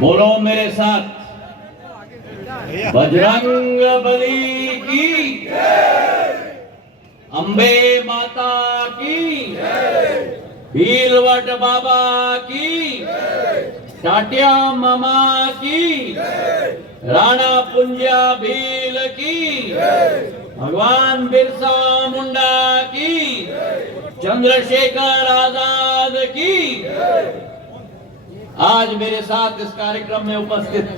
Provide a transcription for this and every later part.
बोलो मेरे साथ, बजरंग बली की, अंबे माता की, भीलवट बाबा की, टाटिया मामा की, राणा पुंजा भील की, भगवान बिरसा मुंडा की, चंद्रशेखर आजाद की। आज मेरे साथ इस कार्यक्रम में उपस्थित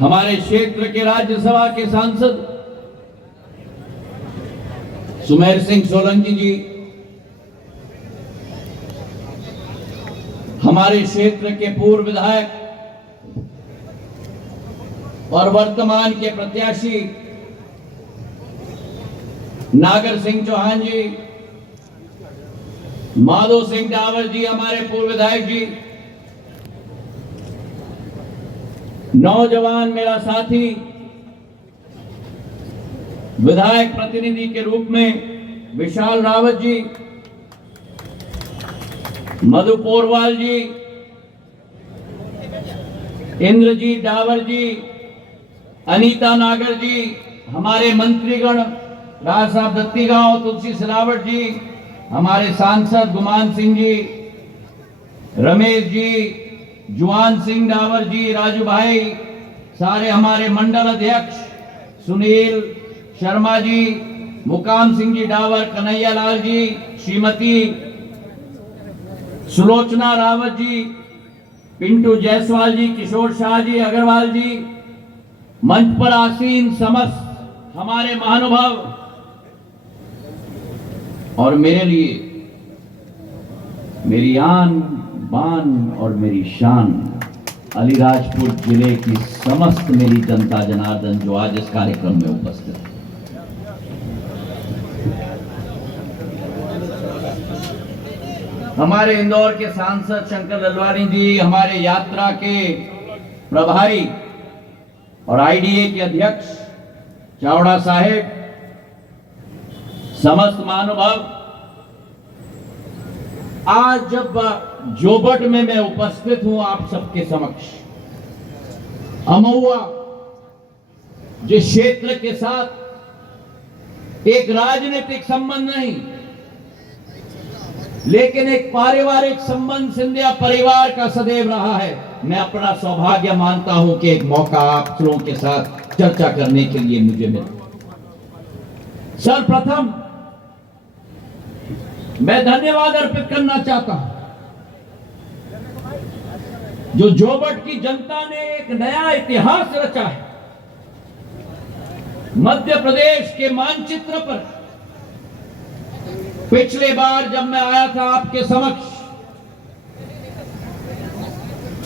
हमारे क्षेत्र के राज्यसभा के सांसद सुमेर सिंह सोलंकी जी, हमारे क्षेत्र के पूर्व विधायक और वर्तमान के प्रत्याशी नागर सिंह चौहान जी, माधो सिंह डावर जी, हमारे पूर्व विधायक जी, नौजवान मेरा साथी विधायक प्रतिनिधि के रूप में विशाल रावत जी, मधु पोरवाल जी, इंद्रजीत डावर जी, अनीता नागर जी, हमारे मंत्रीगण राज साहब दत्तीगांव, तुलसी सिलावट जी, हमारे सांसद गुमान सिंह जी, रमेश जी, जुआन सिंह डावर जी, राजू भाई, सारे हमारे मंडल अध्यक्ष सुनील शर्मा जी, मुकाम सिंह जी डावर, कन्हैया लाल जी, श्रीमती सुलोचना रावत जी, पिंटू जायसवाल जी, किशोर शाह जी, अग्रवाल जी, मंच पर आसीन समस्त हमारे महानुभाव, और मेरे लिए मेरी आन बान और मेरी शान अलीराजपुर जिले की समस्त मेरी जनता जनार्दन जो आज इस कार्यक्रम में उपस्थित है। हमारे इंदौर के सांसद शंकर ललवानी जी, हमारे यात्रा के प्रभारी और आईडीए के अध्यक्ष चावड़ा साहेब, समस्त महानुभाव, आज जब जोबट में मैं उपस्थित हूं आप सबके समक्ष, अमहुआ जिस क्षेत्र के साथ एक राजनीतिक संबंध नहीं लेकिन एक पारिवारिक संबंध सिंधिया परिवार का सदैव रहा है, मैं अपना सौभाग्य मानता हूं कि एक मौका आप लोगों के साथ चर्चा करने के लिए मुझे मिला। सर्वप्रथम मैं धन्यवाद अर्पित करना चाहता हूं जो जोबट की जनता ने एक नया इतिहास रचा है। मध्य प्रदेश के मानचित्र पर पिछले बार जब मैं आया था आपके समक्ष,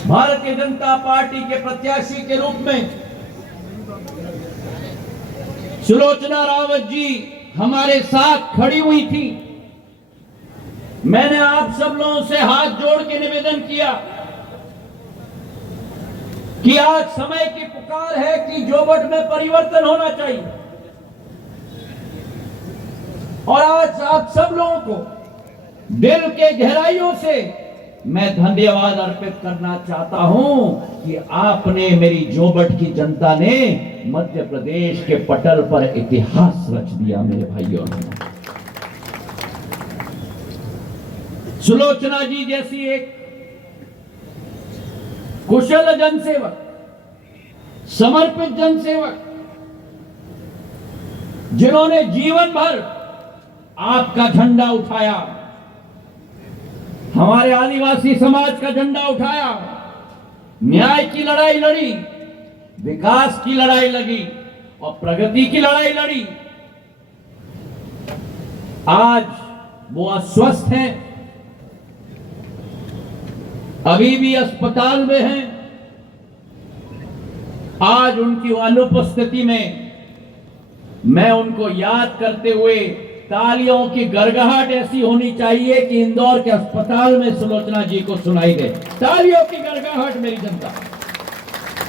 भारतीय जनता पार्टी के प्रत्याशी के रूप में सुलोचना रावत जी हमारे साथ खड़ी हुई थी। मैंने आप सब लोगों से हाथ जोड़ के निवेदन किया कि आज समय की पुकार है कि जोबट में परिवर्तन होना चाहिए, और आज आप सब लोगों को दिल के गहराइयों से मैं धन्यवाद अर्पित करना चाहता हूं कि आपने, मेरी जोबट की जनता ने मध्य प्रदेश के पटल पर इतिहास रच दिया। मेरे भाइयों, सुलोचना जी जैसी एक कुशल जनसेवक, समर्पित जनसेवक, जिन्होंने जीवन भर आपका झंडा उठाया, हमारे आदिवासी समाज का झंडा उठाया, न्याय की लड़ाई लड़ी, विकास की लड़ाई लड़ी और प्रगति की लड़ाई लड़ी। आज वो अस्वस्थ हैं, अभी भी अस्पताल में हैं। आज उनकी अनुपस्थिति में मैं उनको याद करते हुए तालियों की गड़गड़ाहट ऐसी होनी चाहिए कि इंदौर के अस्पताल में सुलोचना जी को सुनाई दे। तालियों की गड़गड़ाहट मेरी जनता।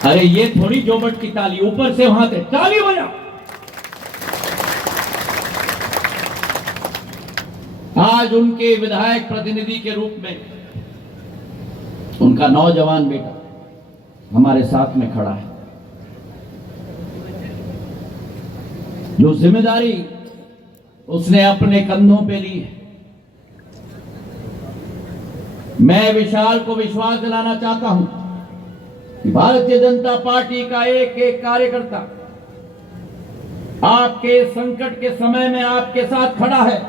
अरे ये थोड़ी जोबट की ताली, ऊपर से वहां से ताली बजा। आज उनके विधायक प्रतिनिधि के रूप में उनका नौजवान बेटा हमारे साथ में खड़ा है। जो जिम्मेदारी उसने अपने कंधों पे ली है, मैं विशाल को विश्वास दिलाना चाहता हूं कि भारतीय जनता पार्टी का एक एक कार्यकर्ता आपके संकट के समय में आपके साथ खड़ा है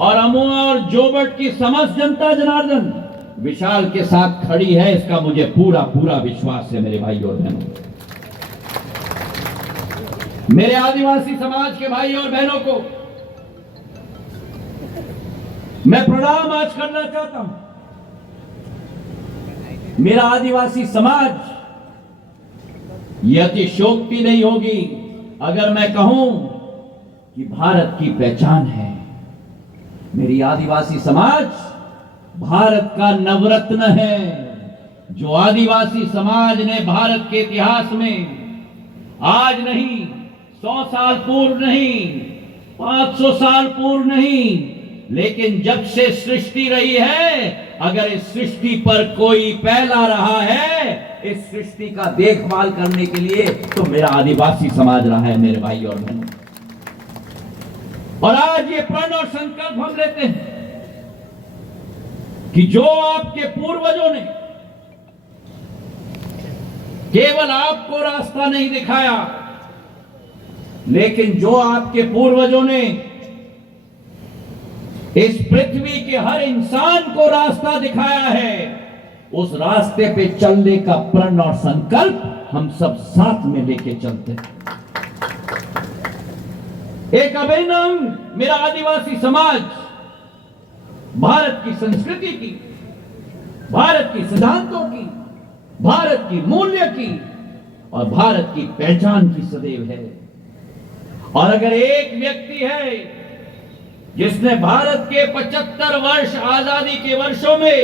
और अमोआ और जोबट की समस्त जनता जनार्दन विशाल के साथ खड़ी है, इसका मुझे पूरा पूरा विश्वास है। मेरे भाई और बहनों, मेरे आदिवासी समाज के भाई और बहनों को मैं प्रणाम आज करना चाहता हूं। मेरा आदिवासी समाज, यह अतिशयोक्ति नहीं होगी अगर मैं कहूं कि भारत की पहचान है। मेरी आदिवासी समाज भारत का नवरत्न है। जो आदिवासी समाज ने भारत के इतिहास में आज नहीं, 100 साल पूर्व नहीं, 500 साल पूर्व नहीं, लेकिन जब से सृष्टि रही है, अगर इस सृष्टि पर कोई पहला रहा है इस सृष्टि का देखभाल करने के लिए, तो मेरा आदिवासी समाज रहा है। मेरे भाई और बहनों, और आज ये प्रण और संकल्प हम लेते हैं कि जो आपके पूर्वजों ने केवल आपको रास्ता नहीं दिखाया, लेकिन जो आपके पूर्वजों ने इस पृथ्वी के हर इंसान को रास्ता दिखाया है, उस रास्ते पे चलने का प्रण और संकल्प हम सब साथ में लेके चलते हैं। एक अभिन्न अंग मेरा आदिवासी समाज भारत की संस्कृति की, भारत की सिद्धांतों की, भारत की मूल्य की और भारत की पहचान की सदैव है। और अगर एक व्यक्ति है जिसने भारत के 75 वर्ष आजादी के वर्षों में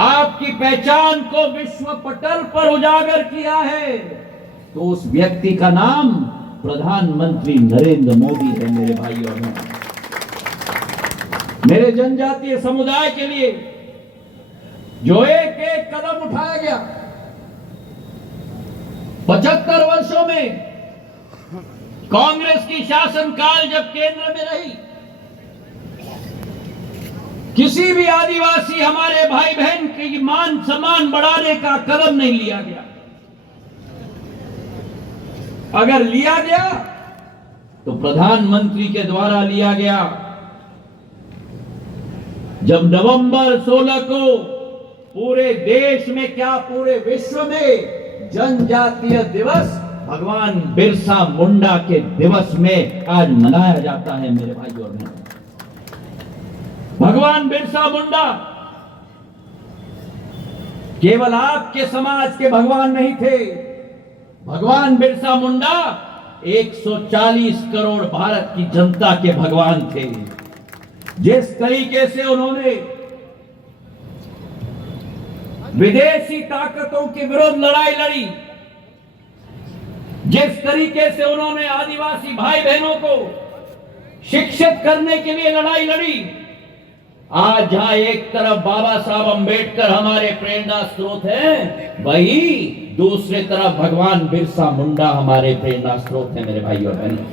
आपकी पहचान को विश्व पटल पर उजागर किया है, तो उस व्यक्ति का नाम प्रधानमंत्री नरेंद्र मोदी है। मेरे भाई और बहनों, मेरे जनजातीय समुदाय के लिए जो एक एक कदम उठाया गया 75 वर्षों में, कांग्रेस की शासनकाल जब केंद्र में रही, किसी भी आदिवासी हमारे भाई बहन की मान सम्मान बढ़ाने का कदम नहीं लिया गया। अगर लिया गया तो प्रधानमंत्री के द्वारा लिया गया। जब नवंबर 16 को पूरे देश में क्या पूरे विश्व में जनजातीय दिवस भगवान बिरसा मुंडा के दिवस में आज मनाया जाता है। मेरे भाई और बहनों, भगवान बिरसा मुंडा केवल आपके समाज के भगवान नहीं थे। भगवान बिरसा मुंडा 140 करोड़ भारत की जनता के भगवान थे। जिस तरीके से उन्होंने विदेशी ताकतों के विरुद्ध लड़ाई लड़ी, जिस तरीके से उन्होंने आदिवासी भाई बहनों को शिक्षित करने के लिए लड़ाई लड़ी, आज जहां एक तरफ बाबा साहब अंबेडकर हमारे प्रेरणा स्रोत हैं, वही दूसरे तरफ भगवान बिरसा मुंडा हमारे प्रेरणा स्रोत हैं। मेरे भाई और बहनों,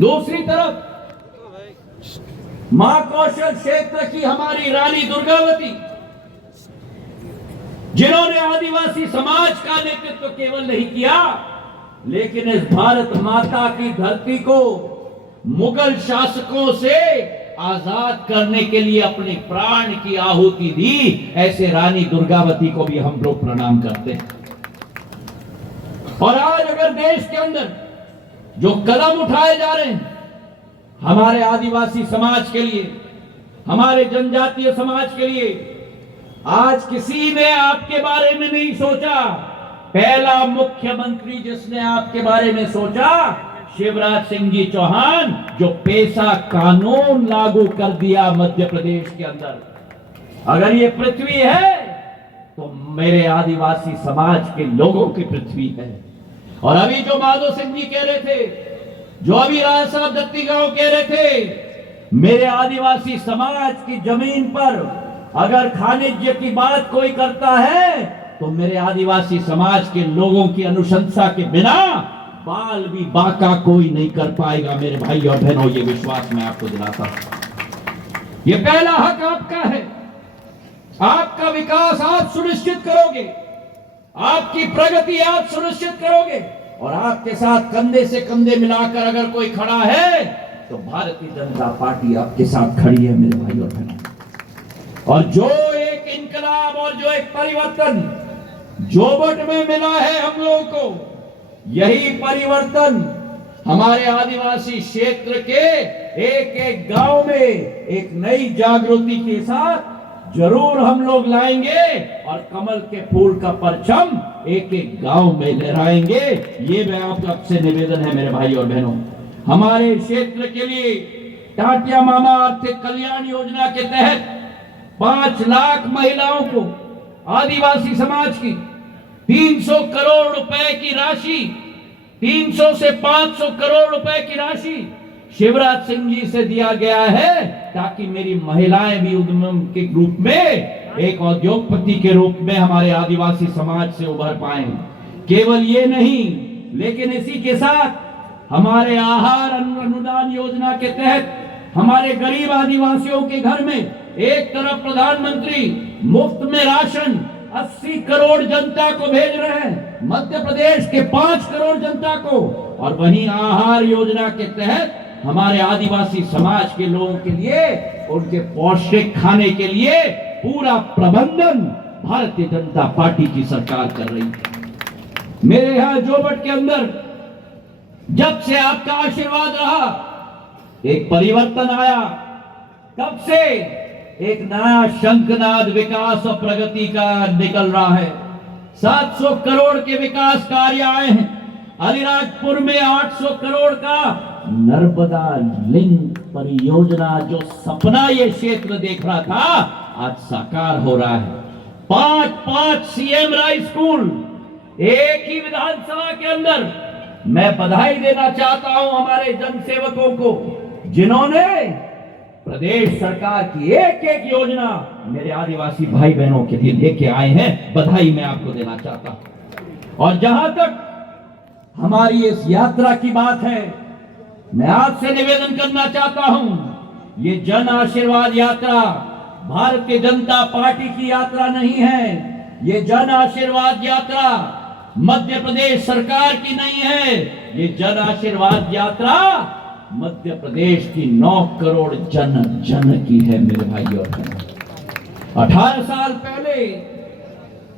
दूसरी तरफ महाकौशल क्षेत्र की हमारी रानी दुर्गावती, जिन्होंने आदिवासी समाज का नेतृत्व केवल नहीं किया, लेकिन इस भारत माता की धरती को मुगल शासकों से आजाद करने के लिए अपने प्राण की आहुति दी। ऐसे रानी दुर्गावती को भी हम लोग प्रणाम करते हैं। और आज अगर देश के अंदर जो कदम उठाए जा रहे हैं हमारे आदिवासी समाज के लिए, हमारे जनजातीय समाज के लिए, आज किसी ने आपके बारे में नहीं सोचा। पहला मुख्यमंत्री जिसने आपके बारे में सोचा, शिवराज सिंह जी चौहान, जो पेशा कानून लागू कर दिया मध्य प्रदेश के अंदर। अगर ये पृथ्वी है तो मेरे आदिवासी समाज के लोगों की पृथ्वी है। और अभी जो माधो सिंह जी कह रहे थे जो अभी राय साहब दत्ती गांव कह रहे थे, मेरे आदिवासी समाज की जमीन पर अगर खनिज की बात कोई करता है तो मेरे आदिवासी समाज के लोगों की अनुशंसा के बिना बाल भी बाका कोई नहीं कर पाएगा। मेरे भाई और बहनों, ये विश्वास मैं आपको दिलाता हूं। ये पहला हक आपका है। आपका विकास आप सुनिश्चित करोगे, आपकी प्रगति आप सुनिश्चित करोगे, और आपके साथ कंधे से कंधे मिलाकर अगर कोई खड़ा है तो भारतीय जनता पार्टी आपके साथ खड़ी है मेरे भाई और बहनों। और जो एक इनकलाब और जो एक परिवर्तन जोबट में मिला है हम लोगों को, यही परिवर्तन हमारे आदिवासी क्षेत्र के एक एक गांव में एक नई जागृति के साथ जरूर हम लोग लाएंगे और कमल के फूल का परचम एक एक गांव में लहराएंगे। ये मैं आपसे निवेदन है मेरे भाई और बहनों। हमारे क्षेत्र के लिए टाटिया मामा आर्थिक कल्याण योजना के तहत 5 लाख महिलाओं को, आदिवासी समाज की 300 करोड़ रुपए की राशि, 300 से 500 करोड़ रुपए की राशि शिवराज सिंह जी से दिया गया है, ताकि मेरी महिलाएं भी उद्यम के रूप में, एक उद्योगपति के रूप में हमारे आदिवासी समाज से उभर पाएं। केवल ये नहीं, लेकिन इसी के साथ हमारे आहार अनुदान योजना के तहत हमारे गरीब आदिवासियों के घर में एक तरफ प्रधानमंत्री मुफ्त में राशन 80 करोड़ जनता को भेज रहे हैं, मध्य प्रदेश के 5 करोड़ जनता को, और वहीं आहार योजना के तहत हमारे आदिवासी समाज के लोगों के लिए उनके पौष्टिक खाने के लिए पूरा प्रबंधन भारतीय जनता पार्टी की सरकार कर रही है। मेरे यहां जोबट के अंदर जब से आपका आशीर्वाद रहा, एक परिवर्तन आया। तब से एक नया शंखनाद विकास और प्रगति का निकल रहा है। 700 करोड़ के विकास कार्य आए हैं। अलीराजपुर में 800 करोड़ का नर्मदा लिंक परियोजना, जो सपना ये क्षेत्र देख रहा था, आज साकार हो रहा है। 5 सीएम राइस स्कूल एक ही विधानसभा के अंदर। मैं बधाई देना चाहता हूं हमारे जनसेवकों को, जिन्होंने प्रदेश सरकार की एक एक योजना मेरे आदिवासी भाई बहनों के लिए लेके आए हैं। बधाई मैं आपको देना चाहता हूं। और जहां तक हमारी इस यात्रा की बात है, मैं आपसे निवेदन करना चाहता हूं, ये जन आशीर्वाद यात्रा भारतीय जनता पार्टी की यात्रा नहीं है। ये जन आशीर्वाद यात्रा मध्य प्रदेश सरकार की नहीं है। ये जन आशीर्वाद यात्रा मध्य प्रदेश की 9 करोड़ जन की है मेरे भाई और बहनों। 18 साल पहले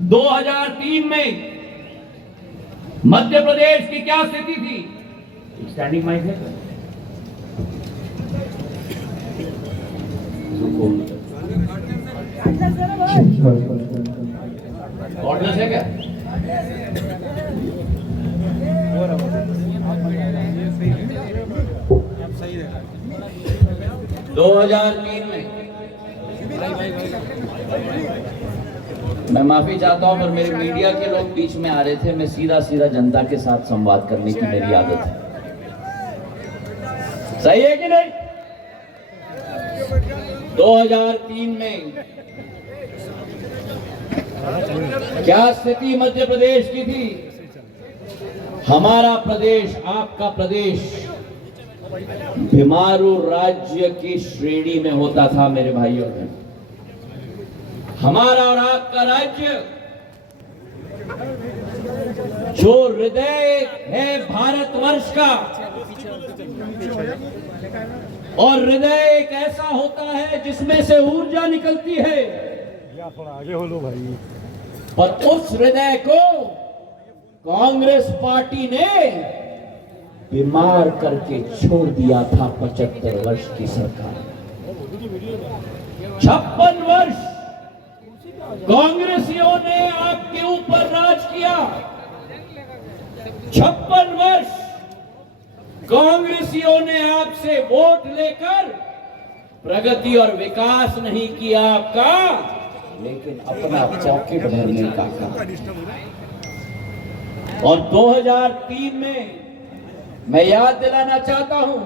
2003 में मध्य प्रदेश की क्या स्थिति थी? स्टैंडिंग माइक है? ऑर्डर है क्या? सही है। 2003 में मैं माफी चाहता हूं, पर मेरे मीडिया के लोग बीच में आ रहे थे। मैं सीधा जनता के साथ संवाद करने की मेरी आदत है। सही है कि नहीं? 2003 में क्या स्थिति मध्य प्रदेश की थी? हमारा प्रदेश, आपका प्रदेश बीमारू राज्य की श्रेणी में होता था मेरे भाइयों। हमारा और आपका राज्य जो हृदय है भारतवर्ष का, और हृदय एक ऐसा होता है जिसमें से ऊर्जा निकलती है, थोड़ा आगे हो लो भाई। पर उस हृदय को कांग्रेस पार्टी ने बीमार करके छोड़ दिया था 75 वर्ष की सरकार। 56 वर्ष कांग्रेसियों ने आपके ऊपर राज किया। 56 वर्ष कांग्रेसियों ने आपसे वोट लेकर प्रगति और विकास नहीं किया आपका, लेकिन अपना पॉकेट भरने का काम। और 2003 में मैं याद दिलाना चाहता हूं,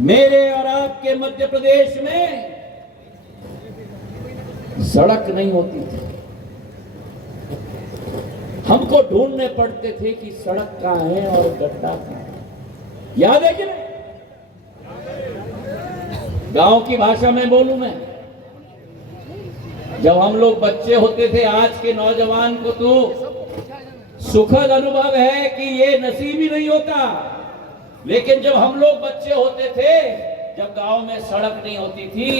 मेरे और आपके मध्य प्रदेश में सड़क नहीं होती थी। हमको ढूंढने पड़ते थे कि सड़क कहां है और गड्ढा कहां है। याद है कि नहीं? गांव की भाषा में बोलूं मैं, जब हम लोग बच्चे होते थे, आज के नौजवान को तो सुखद अनुभव है कि ये नसीब ही नहीं होता, लेकिन जब हम लोग बच्चे होते थे, जब गांव में सड़क नहीं होती थी,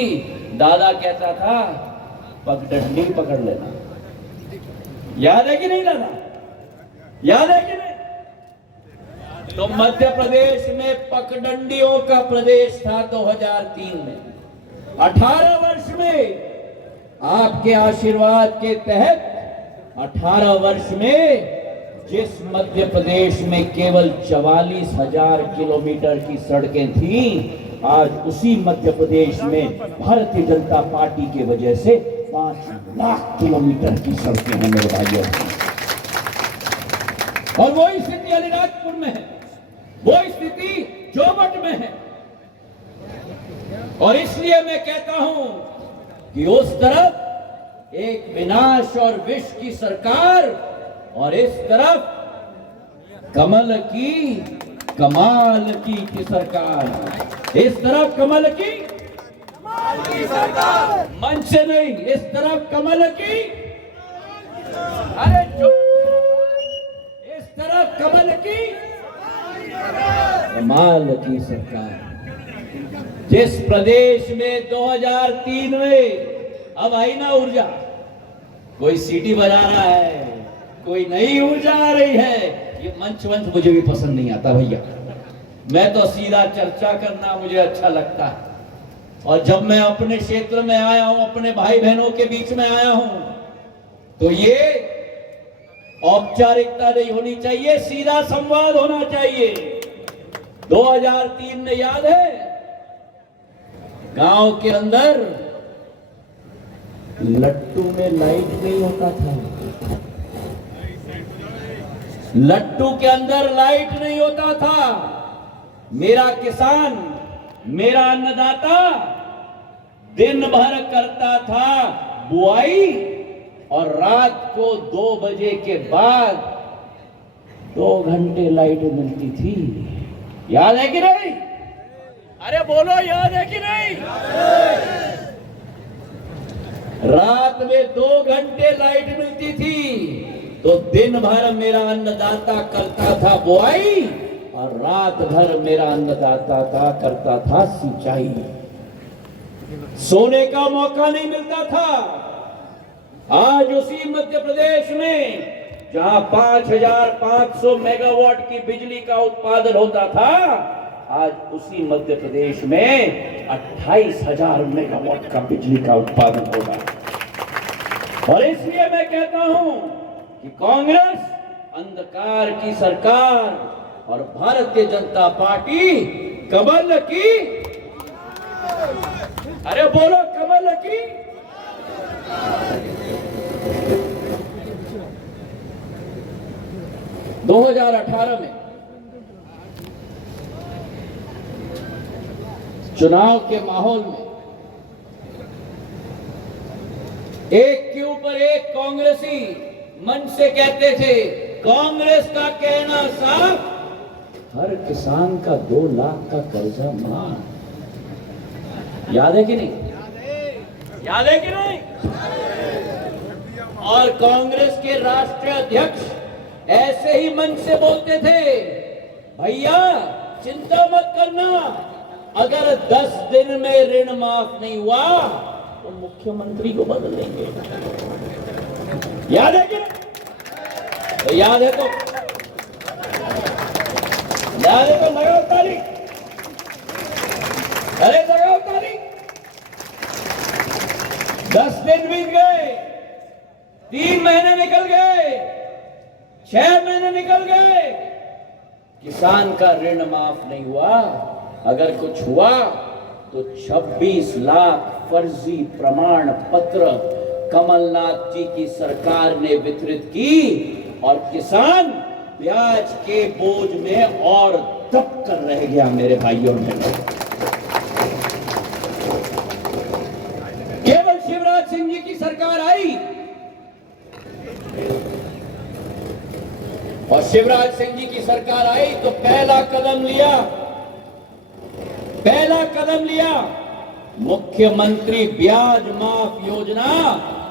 दादा कहता था पगडंडी पकड़ लेना। याद है कि नहीं दादा? याद है कि नहीं? तो मध्य प्रदेश में पगडंडियों का प्रदेश था 2003 में। 18 वर्ष में आपके आशीर्वाद के तहत 18 वर्ष में जिस मध्य प्रदेश में केवल 44,000 किलोमीटर की सड़कें थी, आज उसी मध्य प्रदेश में भारतीय जनता पार्टी की वजह से 5 लाख किलोमीटर की सड़कें हैं मेरे भाइयों। और वही स्थिति अलीराजपुर में है, वही स्थिति जोबट में है। और इसलिए मैं कहता हूं कि उस तरफ एक विनाश और विष की सरकार और इस तरफ कमल की कमाल की सरकार। इस तरफ कमल की सरकार, मंच से नहीं, इस तरफ कमल की, अरे जो इस तरफ कमल की कमाल की सरकार। जिस प्रदेश में 2003 में अब आई ना ऊर्जा, कोई सीटी बजा रहा है, कोई नई ऊर्जा आ रही है, ये मंच मुझे भी पसंद नहीं आता भैया। मैं तो सीधा चर्चा करना मुझे अच्छा लगता है। और जब मैं अपने क्षेत्र में आया हूं, अपने भाई बहनों के बीच में आया हूं, तो ये औपचारिकता नहीं होनी चाहिए, सीधा संवाद होना चाहिए। 2003 में याद है, गांव के अंदर लट्टू में लाइट नहीं होता था। लट्टू के अंदर लाइट नहीं होता था। मेरा किसान, मेरा अन्नदाता दिन भर करता था बुआई, और रात को 2 बजे के बाद 2 घंटे लाइट मिलती थी। याद है कि नहीं? अरे बोलो, याद है कि नहीं? रात में 2 घंटे लाइट मिलती थी, तो दिन भर मेरा अन्नदाता करता था बुआई, और रात भर मेरा अन्नदाता करता था सिंचाई। सोने का मौका नहीं मिलता था। आज उसी मध्य प्रदेश में जहां 5,500 मेगावाट की बिजली का उत्पादन होता था, आज उसी मध्य प्रदेश में 28,000 मेगावाट का बिजली का उत्पादन होगा। और इसलिए मैं कहता हूं कि कांग्रेस अंधकार की सरकार और भारतीय जनता पार्टी कमल की, अरे बोलो कमल की, 2018 में चुनाव के माहौल में एक के ऊपर एक कांग्रेसी मंच से कहते थे, कांग्रेस का कहना साफ, हर किसान का 2 लाख का कर्जा माफ। याद है कि नहीं? याद है कि नहीं? और कांग्रेस के राष्ट्रीय अध्यक्ष ऐसे ही मंच से बोलते थे, भैया चिंता मत करना, अगर 10 दिन में ऋण माफ नहीं हुआ तो मुख्यमंत्री को बदल देंगे। याद है कि नहीं? तो याद है तो लगाओ ताली, अरे लगाओ ताली। 10 दिन बीत गए, 3 महीने निकल गए, 6 महीने निकल गए, किसान का ऋण माफ नहीं हुआ। अगर कुछ हुआ तो 26 लाख फर्जी प्रमाण पत्र कमलनाथ जी की सरकार ने वितरित की, और किसान ब्याज के बोझ में और दब कर रह गया मेरे भाइयों और बहनों। केवल शिवराज सिंह जी की सरकार आई और शिवराज सिंह जी की सरकार आई तो पहला कदम लिया मुख्यमंत्री ब्याज माफ योजना।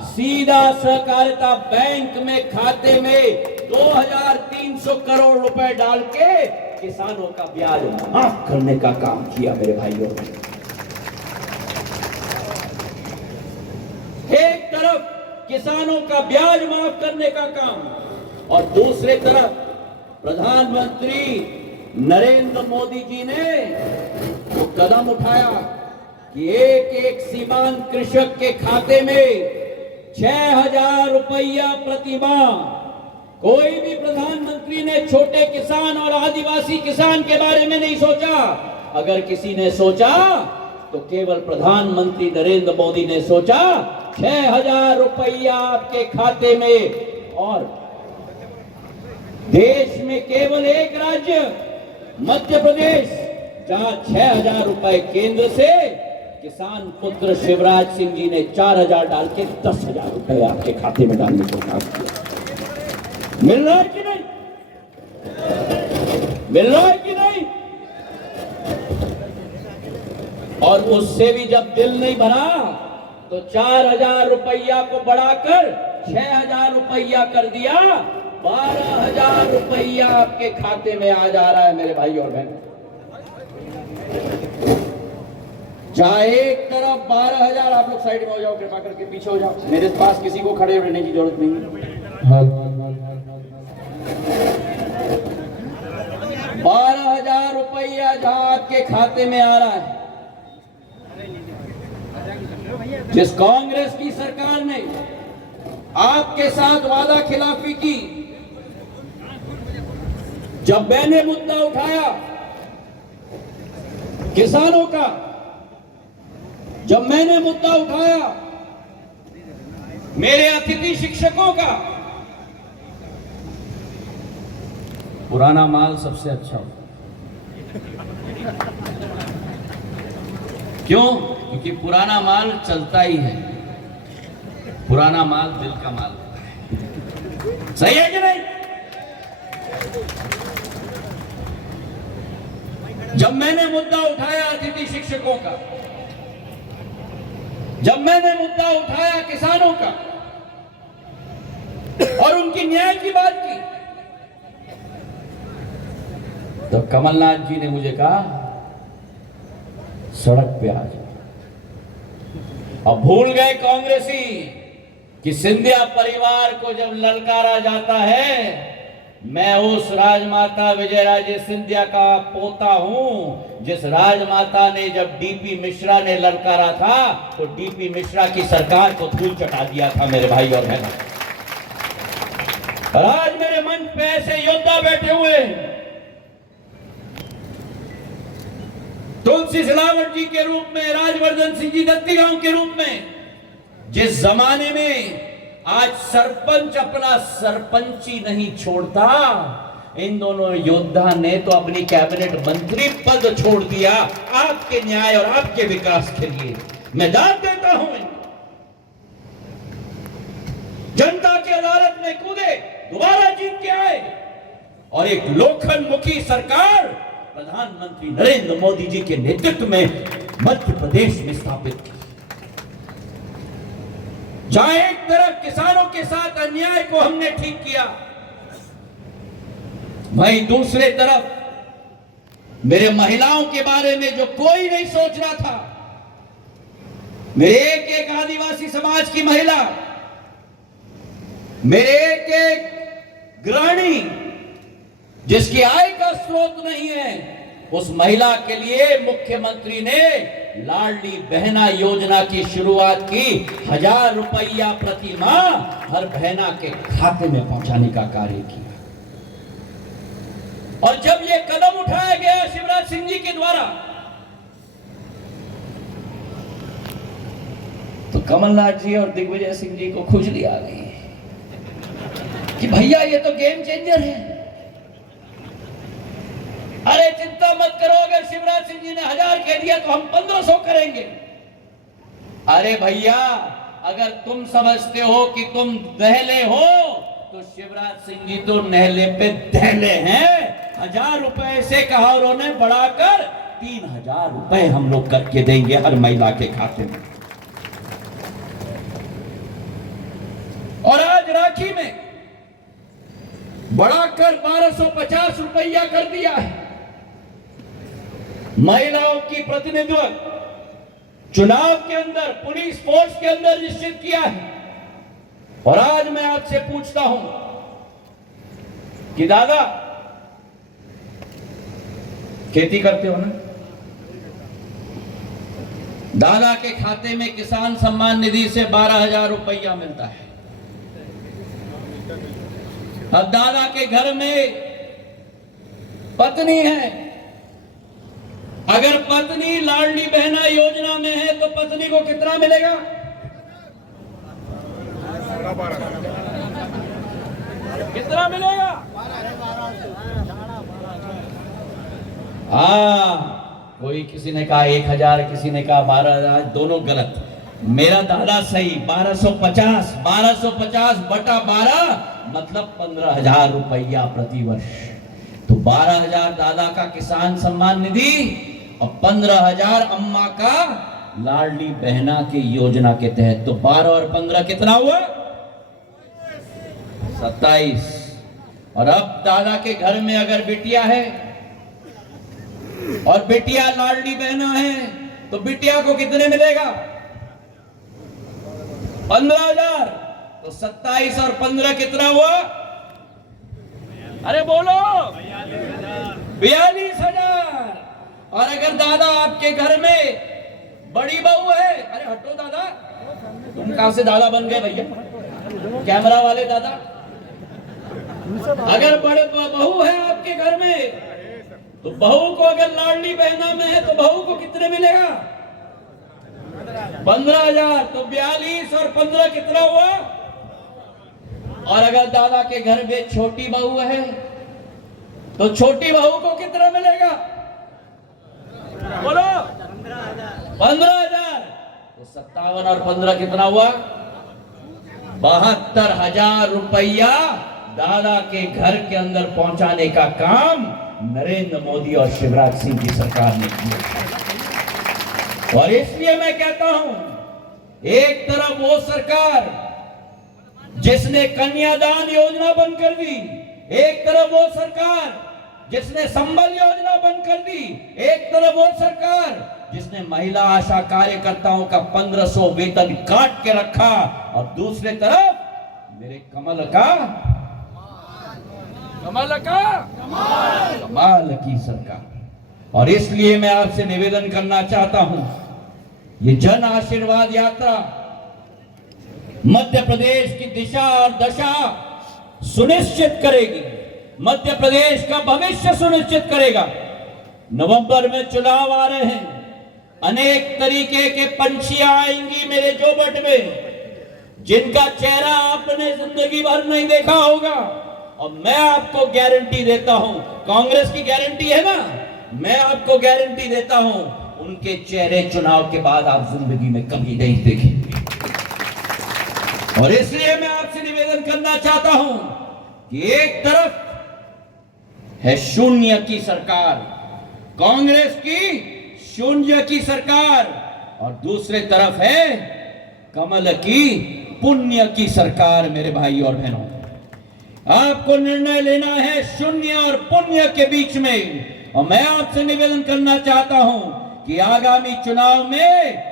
सीधा सहकारिता बैंक में खाते में 2300 करोड़ रुपए डाल के किसानों का ब्याज माफ करने का काम किया मेरे भाइयों। एक तरफ किसानों का ब्याज माफ करने का काम और दूसरी तरफ प्रधानमंत्री नरेंद्र मोदी जी ने वो कदम उठाया कि एक सीमांत कृषक के खाते में 6000 रुपया प्रतिमाह। कोई भी प्रधानमंत्री ने छोटे किसान और आदिवासी किसान के बारे में नहीं सोचा। अगर किसी ने सोचा तो केवल प्रधानमंत्री नरेंद्र मोदी ने सोचा 6000 रुपया आपके खाते में। और देश में केवल एक राज्य मध्य प्रदेश जहां 6000 रुपए केंद्र से किसान पुत्र शिवराज सिंह जी ने 4000 डाल के 10,000 रुपए आपके खाते में डालने को काम किया। मिल रहा है कि नहीं? मिल रहा है कि नहीं? और उससे भी जब दिल नहीं भरा तो 4000 रुपया को बढ़ाकर 6000 रुपया कर दिया। 12,000 रुपया आपके खाते में आ जा रहा है मेरे भाई और बहन। जहां एक तरफ 12,000, आप लोग साइड में हो जाओ, कृपा करके पीछे हो जाओ, मेरे पास किसी को खड़े रहने की जरूरत नहीं है। 12,000 रुपया जहां आपके खाते में आ रहा है, जिस कांग्रेस की सरकार ने आपके साथ वादा खिलाफी की, जब मैंने मुद्दा उठाया किसानों का, जब मैंने मुद्दा उठाया मेरे अतिथि शिक्षकों का, पुराना माल सबसे अच्छा हो। क्यों? क्योंकि पुराना माल चलता ही है। पुराना माल दिल का माल होता है। सही है कि नहीं? जब मैंने मुद्दा उठाया अतिथि शिक्षकों का, जब मैंने मुद्दा उठाया किसानों का और उनकी न्याय की बात की, तो कमलनाथ जी ने मुझे कहा सड़क पे आ जाओ। अब भूल गए कांग्रेसी कि सिंधिया परिवार को जब ललकारा जाता है, मैं उस राजमाता विजयराजे सिंधिया का पोता हूं जिस राजमाता ने जब डीपी मिश्रा ने ललकारा था तो डीपी मिश्रा की सरकार को धूल चटा दिया था मेरे भाई और बहनों। और आज मेरे मंच पे ऐसे योद्धा बैठे हुए, तुलसी सिलावट जी के रूप में, राजवर्धन सिंह जी दत्तीगांव के रूप में, जिस जमाने में आज सरपंच अपना सरपंची नहीं छोड़ता, इन दोनों योद्धा ने तो अपनी कैबिनेट मंत्री पद छोड़ दिया आपके न्याय और आपके विकास के लिए। मैं दाद देता हूं इनको। जनता की अदालत में कूदे, दोबारा जीत के आए और एक लोखंडमुखी सरकार प्रधानमंत्री नरेंद्र मोदी जी के नेतृत्व में मध्य प्रदेश में स्थापित की। जहां एक तरफ किसानों के साथ अन्याय को हमने ठीक किया, वहीं दूसरे तरफ मेरे महिलाओं के बारे में जो कोई नहीं सोच रहा था, मेरे एक एक आदिवासी समाज की महिला, मेरे एक एक गृहिणी जिसकी आय का स्रोत नहीं है, उस महिला के लिए मुख्यमंत्री ने लाडली बहना योजना की शुरुआत की। 1000 रुपया प्रति माह हर बहना के खाते में पहुंचाने का कार्य किया। और जब यह कदम उठाया गया शिवराज सिंह जी के द्वारा, तो कमलनाथ जी और दिग्विजय सिंह जी को खुजली आ गई कि भैया ये तो गेम चेंजर है। अरे चिंता मत करो, अगर शिवराज सिंह जी ने 1000 कह दिया तो हम 1500 करेंगे। अरे भैया, अगर तुम समझते हो कि तुम दहले हो तो शिवराज सिंह जी तो नहले पे दहले हैं। 1000 रुपए से कहा उन्होंने बढ़ाकर 3000 रुपए हम लोग करके देंगे हर महिला के खाते में। और आज राखी में बढ़ाकर 1250 रुपया कर दिया है। महिलाओं की प्रतिनिधित्व चुनाव के अंदर पुलिस फोर्स के अंदर निश्चित किया है। और आज मैं आपसे पूछता हूं कि दादा, खेती करते हो ना? दादा के खाते में किसान सम्मान निधि से 12,000 रुपया मिलता है। अब दादा के घर में पत्नी है, अगर पत्नी लाडली बहना योजना में है तो पत्नी को कितना मिलेगा? कितना मिलेगा? कोई किसी ने कहा 1000, किसी ने कहा 12,000, दोनों गलत। मेरा दादा सही, 1250 बटा 12 मतलब 15,000 रुपया प्रति वर्ष। तो 12,000 दादा का किसान सम्मान निधि और 15,000 अम्मा का लाडली बहना की योजना के तहत। तो 12 और 15 कितना हुआ? 27। और अब दादा के घर में अगर बिटिया है और बिटिया लाडली बहना है तो बिटिया को कितने मिलेगा? 15,000। तो 27 और 15 कितना हुआ? अरे बोलो, 42,000। और अगर दादा आपके घर में बड़ी बहू है, अरे हटो दादा, तुम कहां से दादा बन गए भैया? कैमरा वाले दादा, अगर बड़े बहू है आपके घर में तो बहू को अगर लाडली बहना में है तो बहू को कितने मिलेगा? 15,000। तो 42 और 15 कितना हुआ? और अगर दादा के घर में छोटी बहू है तो छोटी बहू को कितना मिलेगा? बोलो, 15,000। तो 57 और 15 कितना हुआ? 72,000 रुपया दादा के घर के अंदर पहुंचाने का काम नरेंद्र मोदी और शिवराज सिंह की सरकार ने किया। और इसलिए मैं कहता हूं, एक तरफ वो सरकार जिसने कन्यादान योजना बंद कर दी, एक तरफ वो सरकार जिसने संबल योजना बंद कर दी, एक तरफ वो सरकार जिसने महिला आशा कार्यकर्ताओं का 1500 वेतन काट के रखा, और दूसरे तरफ मेरे कमल की सरकार। और इसलिए मैं आपसे निवेदन करना चाहता हूं, ये जन आशीर्वाद यात्रा मध्य प्रदेश की दिशा और दशा सुनिश्चित करेगी, मध्य प्रदेश का भविष्य सुनिश्चित करेगा। नवंबर में चुनाव आ रहे हैं, अनेक तरीके के पंछियां आएंगी मेरे जोबट में, जिनका चेहरा आपने जिंदगी भर नहीं देखा होगा। और मैं आपको गारंटी देता हूं, कांग्रेस की गारंटी है ना, मैं आपको गारंटी देता हूं, उनके चेहरे चुनाव के बाद आप जिंदगी में कभी नहीं देखेंगे। और इसलिए मैं आपसे निवेदन करना चाहता हूं कि एक तरफ है शून्य की सरकार, कांग्रेस की शून्य की सरकार, और दूसरे तरफ है कमल की पुण्य की सरकार। मेरे भाई और बहनों, आपको निर्णय लेना है शून्य और पुण्य के बीच में। और मैं आपसे निवेदन करना चाहता हूं कि आगामी चुनाव में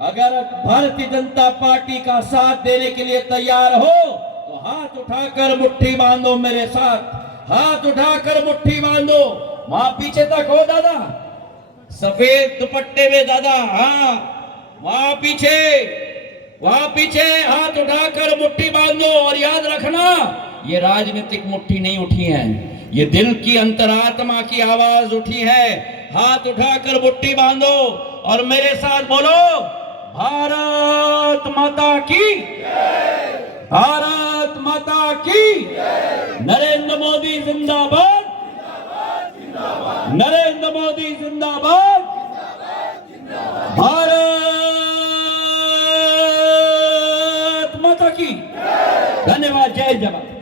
अगर भारतीय जनता पार्टी का साथ देने के लिए तैयार हो तो हाथ उठाकर मुट्ठी बांधो मेरे साथ, हाथ उठाकर मुट्ठी बांधो। वहां पीछे तक हो दादा, सफेद दुपट्टे में दादा, हाँ वहां पीछे हाथ उठाकर मुट्ठी बांधो। और याद रखना, ये राजनीतिक मुट्ठी नहीं उठी है, ये दिल की अंतरात्मा की आवाज उठी है। हाथ उठाकर मुट्ठी बांधो और मेरे साथ बोलो, भारत माता की जय, भारत माता की जय, नरेंद्र मोदी जिंदाबाद, जिंदाबाद, जिंदाबाद। नरेंद्र मोदी जिंदाबाद, भारत माता की। धन्यवाद। जय जवान।